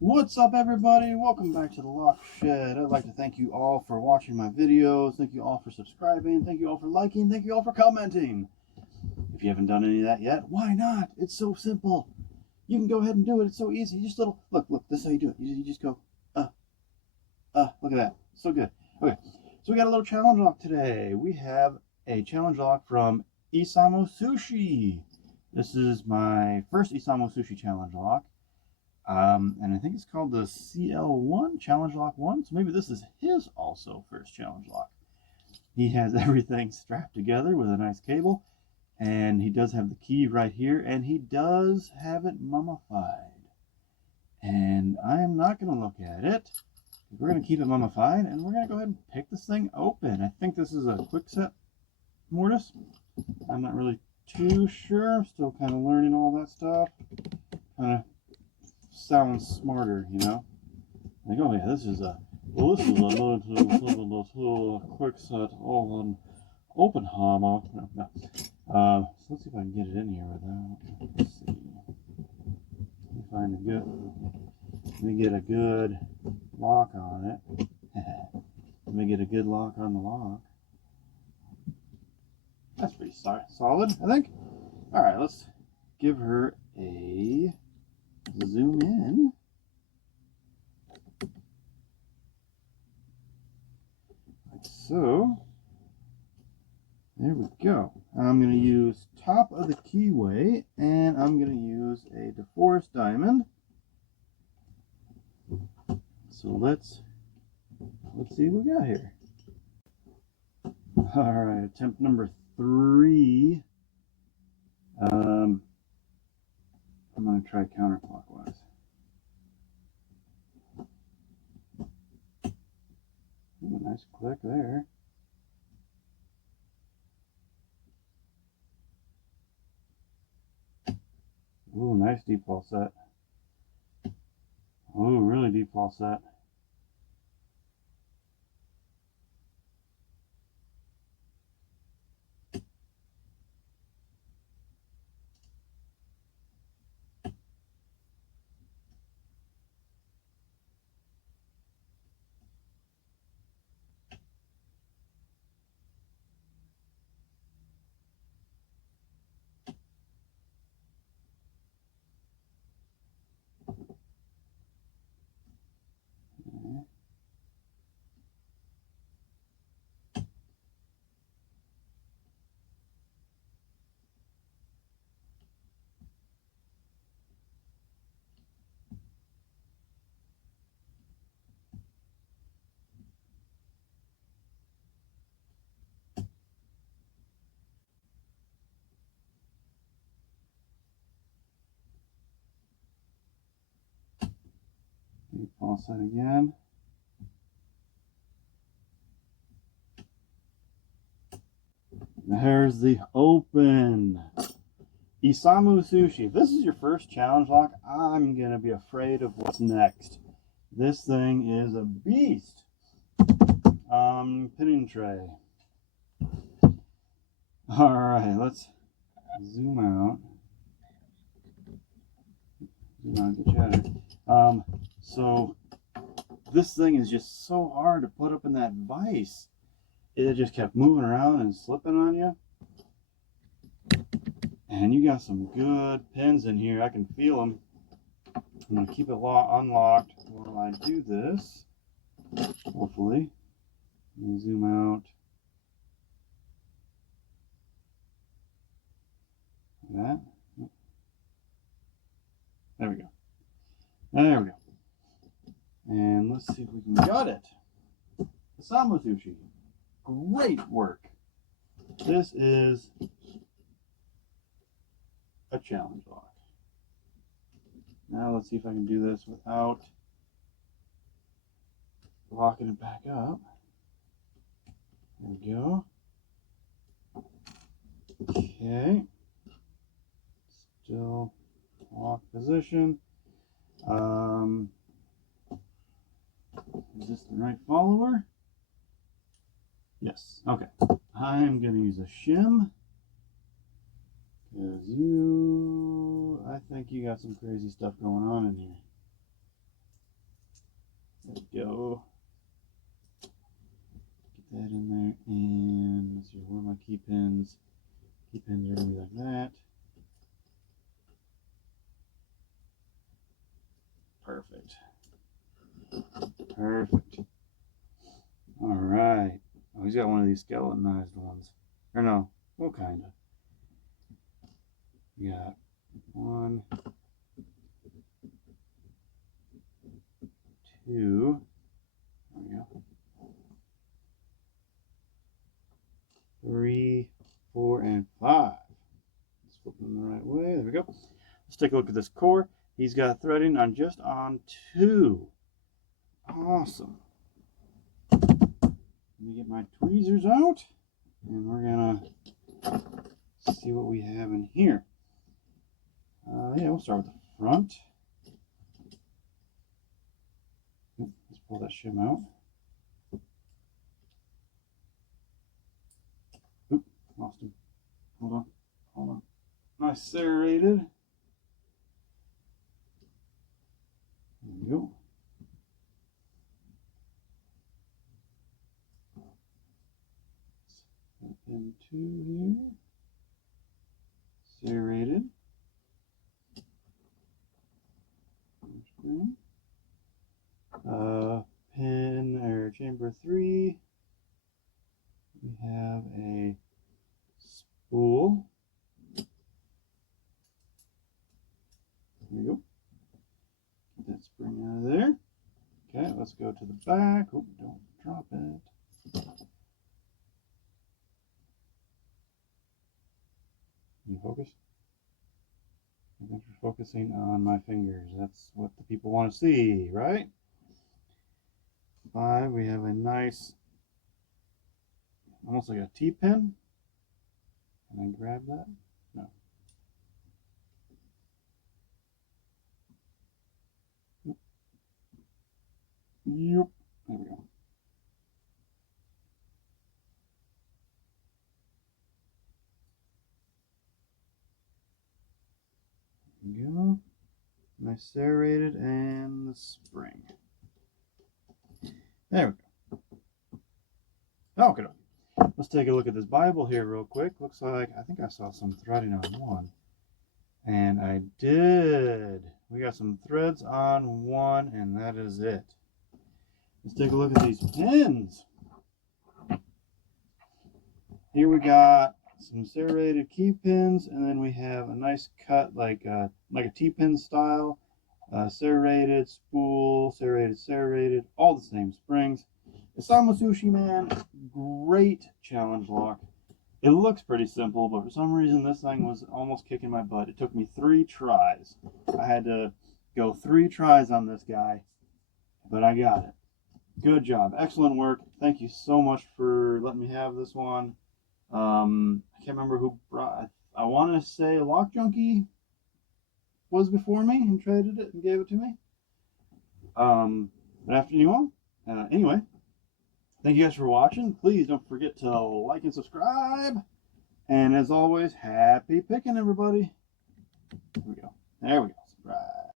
What's up, everybody? Welcome back to the Lock Shed. I'd like to thank you all for watching my videos. Thank you all for subscribing. Thank you all for liking. Thank you all for commenting. If you haven't done any of that yet, why not? It's so simple. You can go ahead and do it. It's so easy. You just look. This is how you do it. You just go, look at that. So good. Okay, so we got a little challenge lock today. We have a challenge lock from IsamuSushi. This is my first IsamuSushi challenge lock. And I think it's called the CL1, Challenge Lock 1. So maybe this is his also first challenge lock. He has everything strapped together with a nice cable. And he does have the key right here. And he does have it mummified. And I am not going to look at it. We're going to keep it mummified. And we're going to go ahead and pick this thing open. I think this is a quick set mortise. I'm not really too sure. I'm still kind of learning all that stuff. Kind of sounds smarter, you know. Like, oh yeah, this is a little quick set on open hammer. No. So let's see if I can get it in here without. Let's see. Let me get a good lock on it. Let me get a good lock on the lock. That's pretty solid, I think. All right, let's give her a zoom in. Like so. There we go. I'm going to use top of the keyway, and I'm going to use a DeForest diamond. So let's see what we got here. All right, attempt number 3. I'm going to try counterclockwise. Ooh, nice click there. Ooh, nice deep fall set. Ooh, really deep fall set. Deep fall set again. There's the open. IsamuSushi. If this is your first challenge lock, I'm going to be afraid of what's next. This thing is a beast. Pinning tray. Alright, let's zoom out. Get you out of here. So this thing is just so hard to put up in that vise. It just kept moving around and slipping on you. And you got some good pins in here. I can feel them. I'm going to keep it unlocked while I do this. Hopefully. Let me zoom out. Like that. There we go. There we go. And let's see if we can gut it. IsamuSushi. Great work. This is a challenge lock. Now let's see if I can do this without locking it back up. There we go. Okay. Still lock position. Is this the right follower? Yes. Okay. I'm going to use a shim. Because I think you got some crazy stuff going on in here. Let's go. Get that in there, and let's see, where are my key pins? Key pins are going to be like that. Perfect. Perfect. All right. Oh, he's got one of these skeletonized ones. Or no, what kind of? We got 1, 2. There we go. 3, 4, and 5. Let's flip them the right way. There we go. Let's take a look at this core. He's got threading on just on 2. Awesome. Let me get my tweezers out, and we're gonna see what we have in here. Yeah, we'll start with the front. Let's pull that shim out. Oop, lost him. Hold on, hold on. Nice serrated. There we go. Pin 2 here. Serrated. Pin or chamber 3. We have a spool. There we go. Get that spring out of there. Okay, let's go to the back. Oh, don't drop it. Can you focus? Thanks for focusing on my fingers. That's what the people want to see, right? 5, we have a nice, almost like a T-pin. Can I grab that? No. Yep. There we go. There we go. Nice serrated, and the spring. There we go. Okay. Let's take a look at this Bible here real quick. Looks like, I think I saw some threading on 1. And I did. We got some threads on 1, and that is it. Let's take a look at these pins. Here we got some serrated key pins, and then we have a nice cut like a T-pin style, serrated, spool, serrated, all the same springs. IsamuSushi, man, great challenge lock. It looks pretty simple, but for some reason this thing was almost kicking my butt. It took me 3 tries. I had to go 3 tries on this guy, but I got it. Good job. Excellent work. Thank you so much for letting me have this one. I can't remember who brought, I want to say Lock Junkie was before me and traded it and gave it to me. But after you all, anyway, thank you guys for watching. Please don't forget to like and subscribe. And as always, happy picking, everybody. Here we go. There we go. Subscribe.